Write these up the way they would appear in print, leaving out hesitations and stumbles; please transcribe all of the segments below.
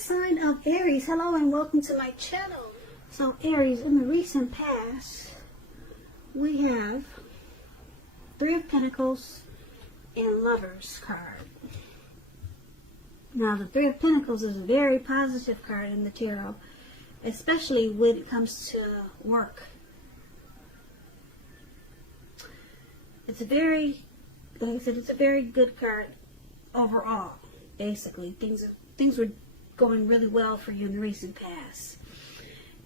sign of Aries. Hello and welcome to my channel. So Aries, in the recent past, we have Three of Pentacles and Lovers card. Now the Three of Pentacles is a very positive card in the tarot, especially when it comes to work. It's a very, like I said, it's a very good card overall. Basically, things were going really well for you in the recent past.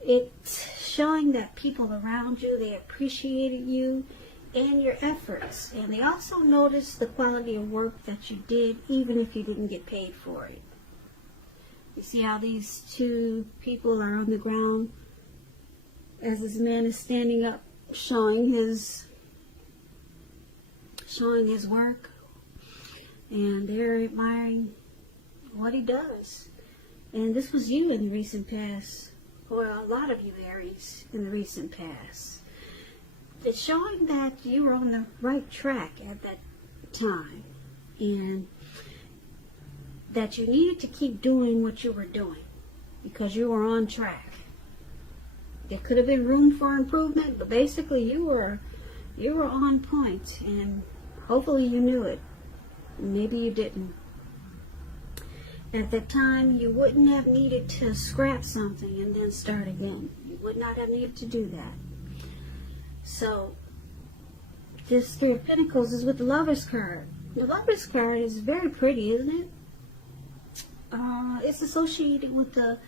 It's showing that people around you, they appreciated you and your efforts, and they also noticed the quality of work that you did, even if you didn't get paid for it. You see how these two people are on the ground as this man is standing up, showing his work, and they're admiring what he does. And this was you in the recent past, or a lot of you Aries in the recent past. It's showing that you were on the right track at that time, and that you needed to keep doing what you were doing because you were on track. There could have been room for improvement, but basically you were on point, and hopefully you knew it. Maybe you didn't. At that time, you wouldn't have needed to scrap something and then start again. You would not have needed to do that. So, this Three of Pentacles is with the Lover's card. The Lover's card is very pretty, isn't it? It's associated with the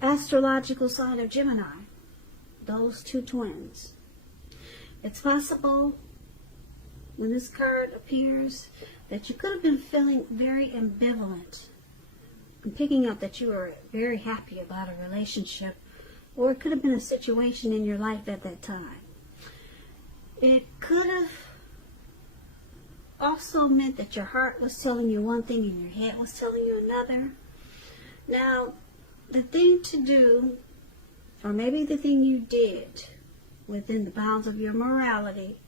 astrological sign of Gemini. Those two twins. It's possible, when this card appears, that you could have been feeling very ambivalent. I'm picking up that you were very happy about a relationship, or it could have been a situation in your life at that time. It could have also meant that your heart was telling you one thing and your head was telling you another. Now, the thing to do, or maybe the thing you did within the bounds of your morality,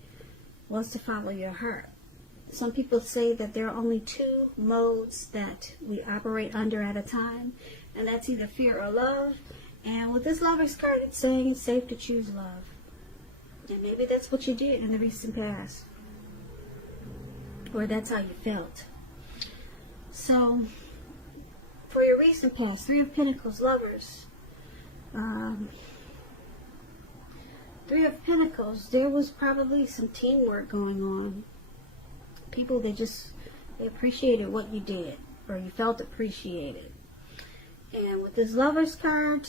was to follow your heart. Some people say that there are only two modes that we operate under at a time, and that's either fear or love. And with this Lover's card, it's saying it's safe to choose love. And maybe that's what you did in the recent past, or that's how you felt. So, for your recent past, Three of Pentacles, Lovers, Three of Pentacles, there was probably some teamwork going on. People, they appreciated what you did, or you felt appreciated. And with this Lover's card,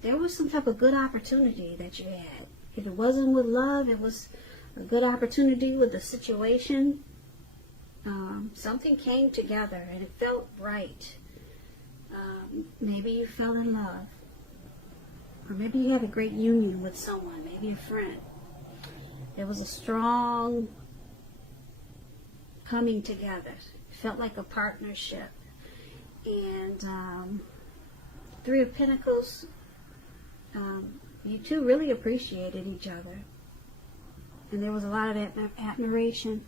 there was some type of good opportunity that you had. If it wasn't with love, it was a good opportunity with the situation. Something came together and it felt right. Maybe you fell in love. Or maybe you had a great union with someone, maybe a friend. There was a strong coming together. It felt like a partnership. And Three of Pentacles, you two really appreciated each other. And there was a lot of admiration.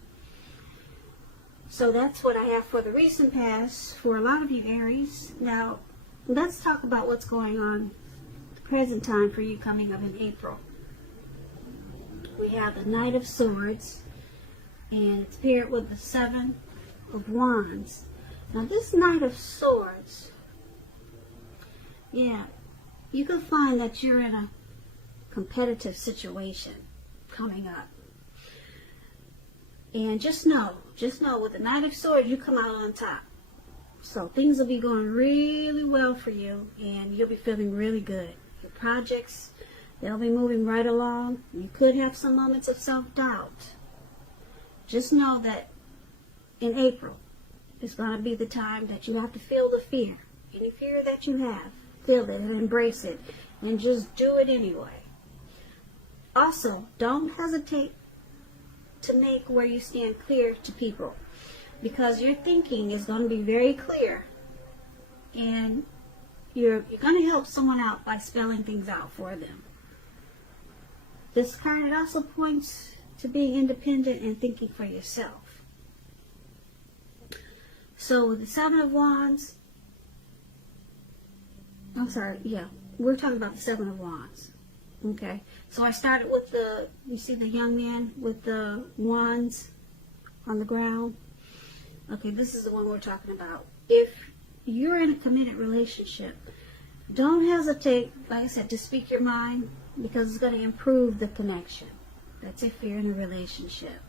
So that's what I have for the recent past for a lot of you Aries. Now, let's talk about what's going on the present time for you coming up in April. We have the Knight of Swords, and it's paired with the Seven of Wands. Now this Knight of Swords, yeah, you can find that you're in a competitive situation coming up. And just know, with the Knight of Swords, you come out on top. So things will be going really well for you, and you'll be feeling really good. Your projects, they'll be moving right along. You could have some moments of self-doubt. Just know that in April is going to be the time that you have to feel the fear. Any fear that you have, feel it and embrace it, and just do it anyway. Also, don't hesitate to make where you stand clear to people, because your thinking is going to be very clear, and you're going to help someone out by spelling things out for them. This card, it also points to being independent and thinking for yourself. So with the Seven of Wands, I'm sorry, yeah. We're talking about the Seven of Wands. Okay. So I started with you see the young man with the wands on the ground? Okay, this is the one we're talking about. If you're in a committed relationship, don't hesitate, like I said, to speak your mind, because it's going to improve the connection. That's if you're in a relationship.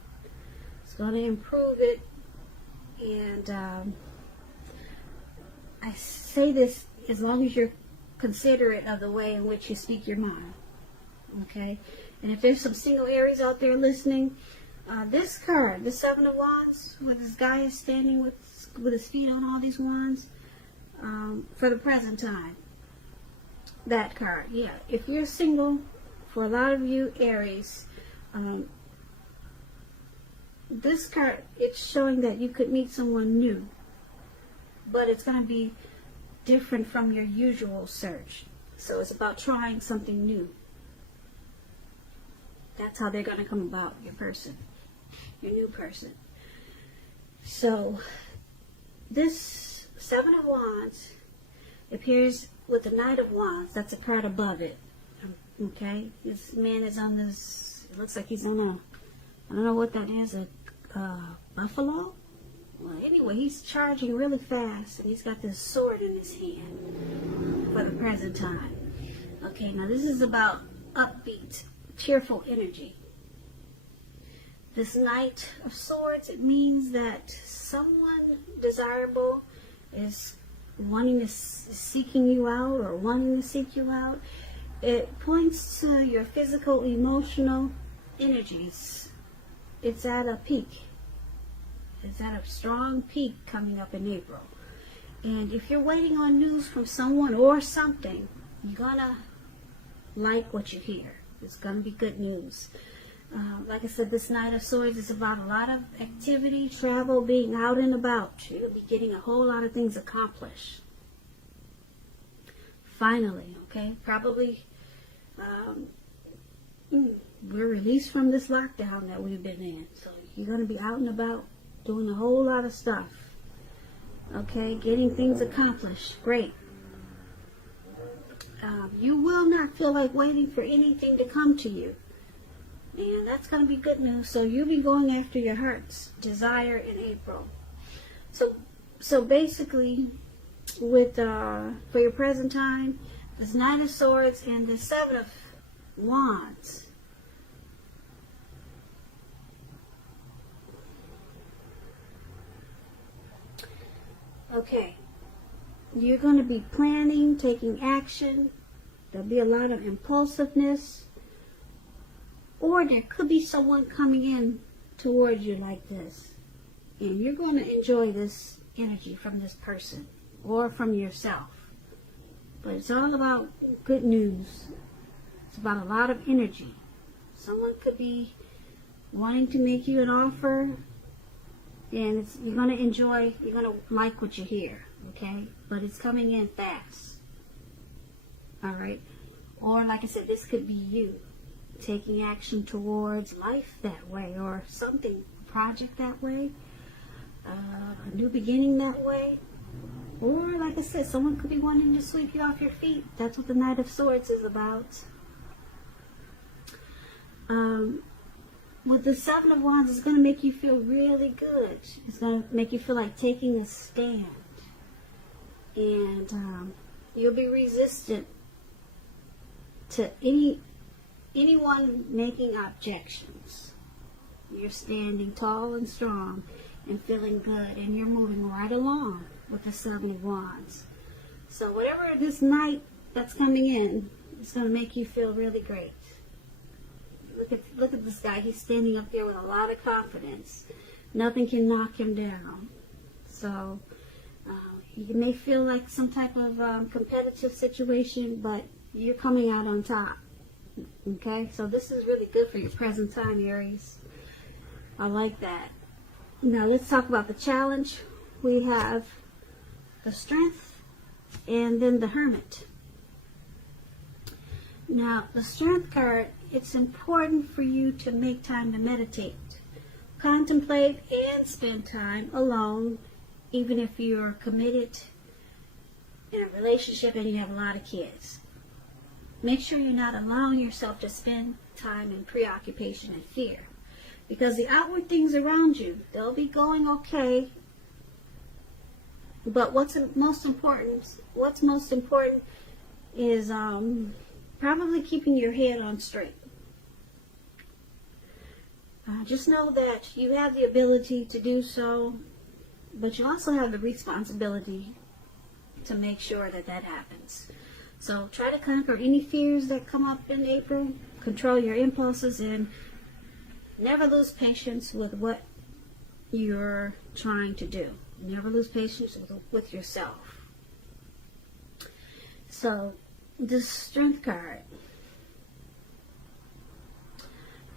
It's going to improve it. And I say this as long as you're considerate of the way in which you speak your mind. Okay? And if there's some single Aries out there listening, this card, the Seven of Wands, where this guy is standing with his feet on all these wands, for the present time, that card, yeah. If you're single, for a lot of you Aries, this card, it's showing that you could meet someone new, but it's going to be different from your usual search. So it's about trying something new. That's how they're going to come about, your person, your new person. So this Seven of Wands appears with the Knight of Wands. That's a card above it. Okay, this man is on this. It looks like he's on a, I don't know what that is, a buffalo. Well, anyway, he's charging really fast, and he's got this sword in his hand for the present time. Okay, now this is about upbeat, cheerful energy. This Knight of Swords, it means that someone desirable is seeking you out, or wanting to seek you out. It points to your physical, emotional energies. It's at a peak. It's at a strong peak coming up in April. And if you're waiting on news from someone or something, you're gonna like what you hear. It's gonna be good news. Like I said, this Knight of Swords is about a lot of activity, travel, being out and about. You'll be getting a whole lot of things accomplished. Finally, okay? Probably we're released from this lockdown that we've been in. So you're going to be out and about doing a whole lot of stuff. Okay? Getting things accomplished. Great. You will not feel like waiting for anything to come to you. And that's going to be good news. So you'll be going after your heart's desire in April. So basically, with for your present time, this Knight of Swords and the Seven of Wands. Okay. You're going to be planning, taking action. There'll be a lot of impulsiveness. Or there could be someone coming in towards you like this. And you're going to enjoy this energy from this person or from yourself. But it's all about good news. It's about a lot of energy. Someone could be wanting to make you an offer, and you're going to enjoy, you're going to like what you hear, okay? But it's coming in fast. All right? Or like I said, this could be you taking action towards life that way, or something, a project that way, a new beginning that way. Or like I said, someone could be wanting to sweep you off your feet. That's what the Knight of Swords is about. With the Seven of Wands, it's going to make you feel really good. It's going to make you feel like taking a stand. And you'll be resistant to anyone making objections. You're standing tall and strong and feeling good, and you're moving right along with the Seven of Wands. So whatever this night that's coming in, it's going to make you feel really great. Look at this guy. He's standing up there with a lot of confidence. Nothing can knock him down. So you may feel like some type of competitive situation, but you're coming out on top. Okay? So this is really good for your present time, Aries. I like that. Now let's talk about the challenge. We have the Strength and then the Hermit. Now, the Strength card, it's important for you to make time to meditate, contemplate, and spend time alone, even if you're committed in a relationship and you have a lot of kids. Make sure you're not allowing yourself to spend time in preoccupation and fear. Because the outward things around you, they'll be going okay. But what's most important is probably keeping your head on straight. Just know that you have the ability to do so, but you also have the responsibility to make sure that that happens. So try to conquer any fears that come up in April, control your impulses, and never lose patience with what you're trying to do. Never lose patience with yourself. So, the Strength card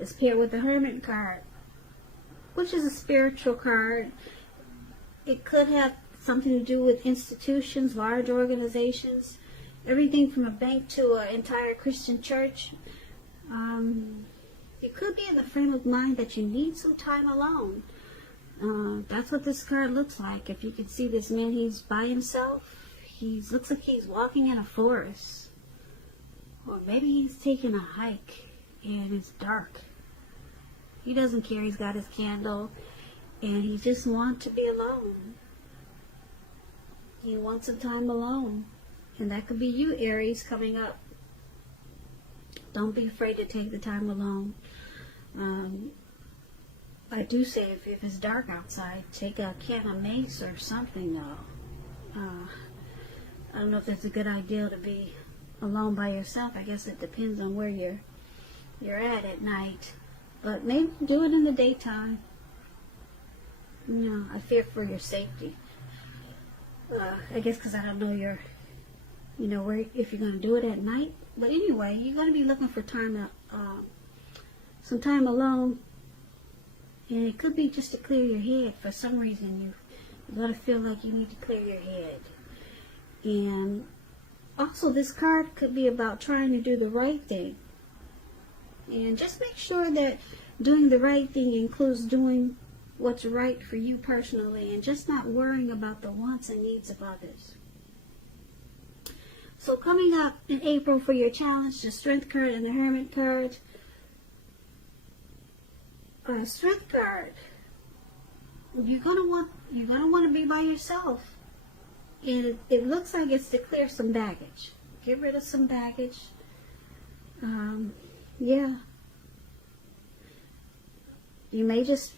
is paired with the Hermit card, which is a spiritual card. It could have something to do with institutions, large organizations, everything from a bank to an entire Christian church. You could be in the frame of mind that you need some time alone. That's what this card looks like. If you can see this man, he's by himself. Looks like he's walking in a forest. Or maybe he's taking a hike and it's dark. He doesn't care. He's got his candle and he just wants to be alone. He wants some time alone. And that could be you, Aries, coming up. Don't be afraid to take the time alone. I do say if it's dark outside, take a can of mace or something, though. I don't know if that's a good idea to be alone by yourself. I guess it depends on where you're at night. But maybe do it in the daytime. I fear for your safety. I guess because I don't know where, if you're going to do it at night. But anyway, you're going to be looking for some time alone. And it could be just to clear your head. For some reason, you're going to feel like you need to clear your head. And also, this card could be about trying to do the right thing. And just make sure that doing the right thing includes doing what's right for you personally and just not worrying about the wants and needs of others. So coming up in April for your challenge, the Strength card and the Hermit card. Strength card. You're gonna want to be by yourself, and it looks like it's to clear some baggage. Get rid of some baggage. Yeah. You may just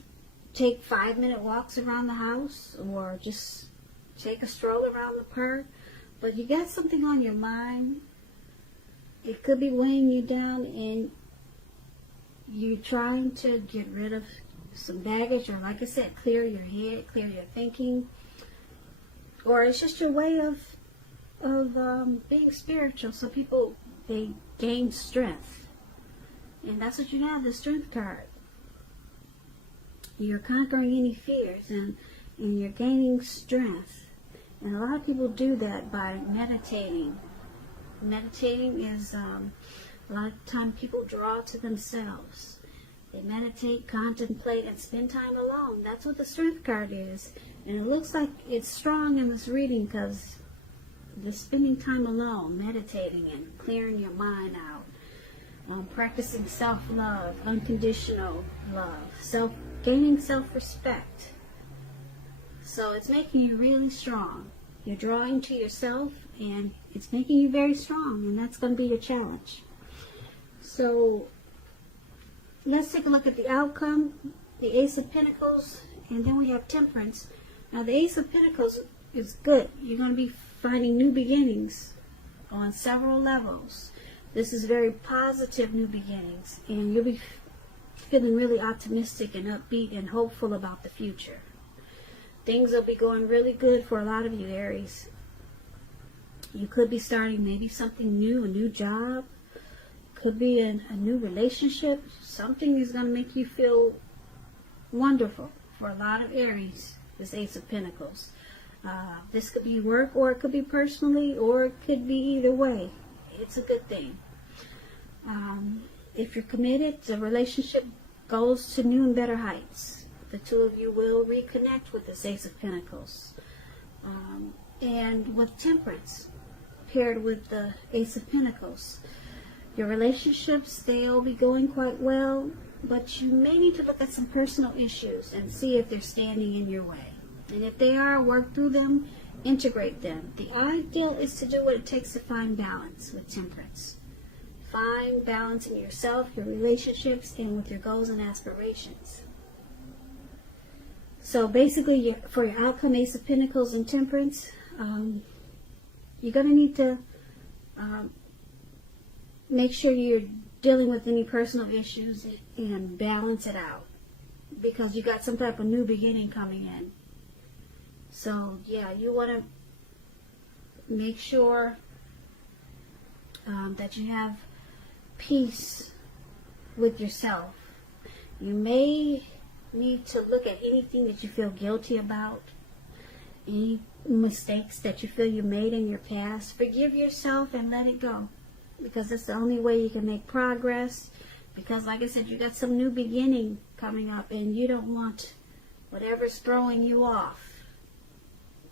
take 5-minute walks around the house, or just take a stroll around the park. But you got something on your mind. It could be weighing you down, and you're trying to get rid of some baggage, or like I said, clear your head, clear your thinking. Or it's just your way of being spiritual. So people, they gain strength. And that's what you have, the Strength card. You're conquering any fears, and you're gaining strength. And a lot of people do that by meditating. Meditating is, a lot of time people draw to themselves. They meditate, contemplate, and spend time alone. That's what the Strength card is. And it looks like it's strong in this reading because they're spending time alone, meditating and clearing your mind out. Practicing self-love, unconditional love, gaining self-respect. So it's making you really strong. You're drawing to yourself, and it's making you very strong, and that's going to be your challenge. So let's take a look at the outcome, the Ace of Pentacles, and then we have Temperance. Now the Ace of Pentacles is good. You're going to be finding new beginnings on several levels. This is very positive new beginnings, and you'll be feeling really optimistic and upbeat and hopeful about the future. Things will be going really good for a lot of you, Aries. You could be starting maybe something new, a new job. Could be a new relationship. Something is going to make you feel wonderful for a lot of Aries, this Ace of Pentacles. This could be work, or it could be personally, or it could be either way. It's a good thing. If you're committed, the relationship goes to new and better heights. The two of you will reconnect with this Ace of Pentacles. And with Temperance, paired with the Ace of Pentacles. Your relationships, they'll be going quite well, but you may need to look at some personal issues and see if they're standing in your way. And if they are, work through them, integrate them. The ideal is to do what it takes to find balance with Temperance. Find balance in yourself, your relationships, and with your goals and aspirations. So basically, for your outcome, Ace of Pentacles and Temperance, you're going to need to make sure you're dealing with any personal issues and balance it out, because you got some type of new beginning coming in. So yeah, you want to make sure that you have peace with yourself. You may need to look at anything that you feel guilty about, any mistakes that you feel you made in your past. Forgive yourself and let it go, because it's the only way you can make progress. Because like I said, you got some new beginning coming up, and you don't want whatever's throwing you off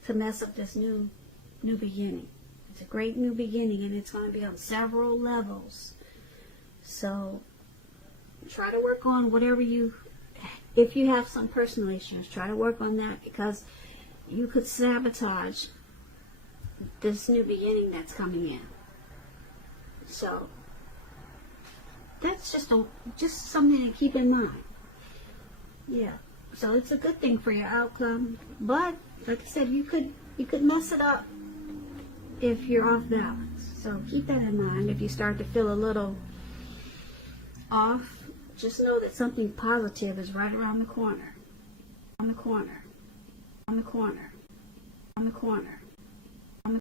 to mess up this new beginning. It's a great new beginning, and it's going to be on several levels. So try to work on whatever if you have some personal issues, try to work on that, because you could sabotage this new beginning that's coming in. So that's just something to keep in mind. Yeah. So it's a good thing for your outcome, but like I said, you could mess it up if you're off balance. So keep that in mind. If you start to feel a little off, just know that something positive is right around the corner. On the corner. On the corner. On the corner.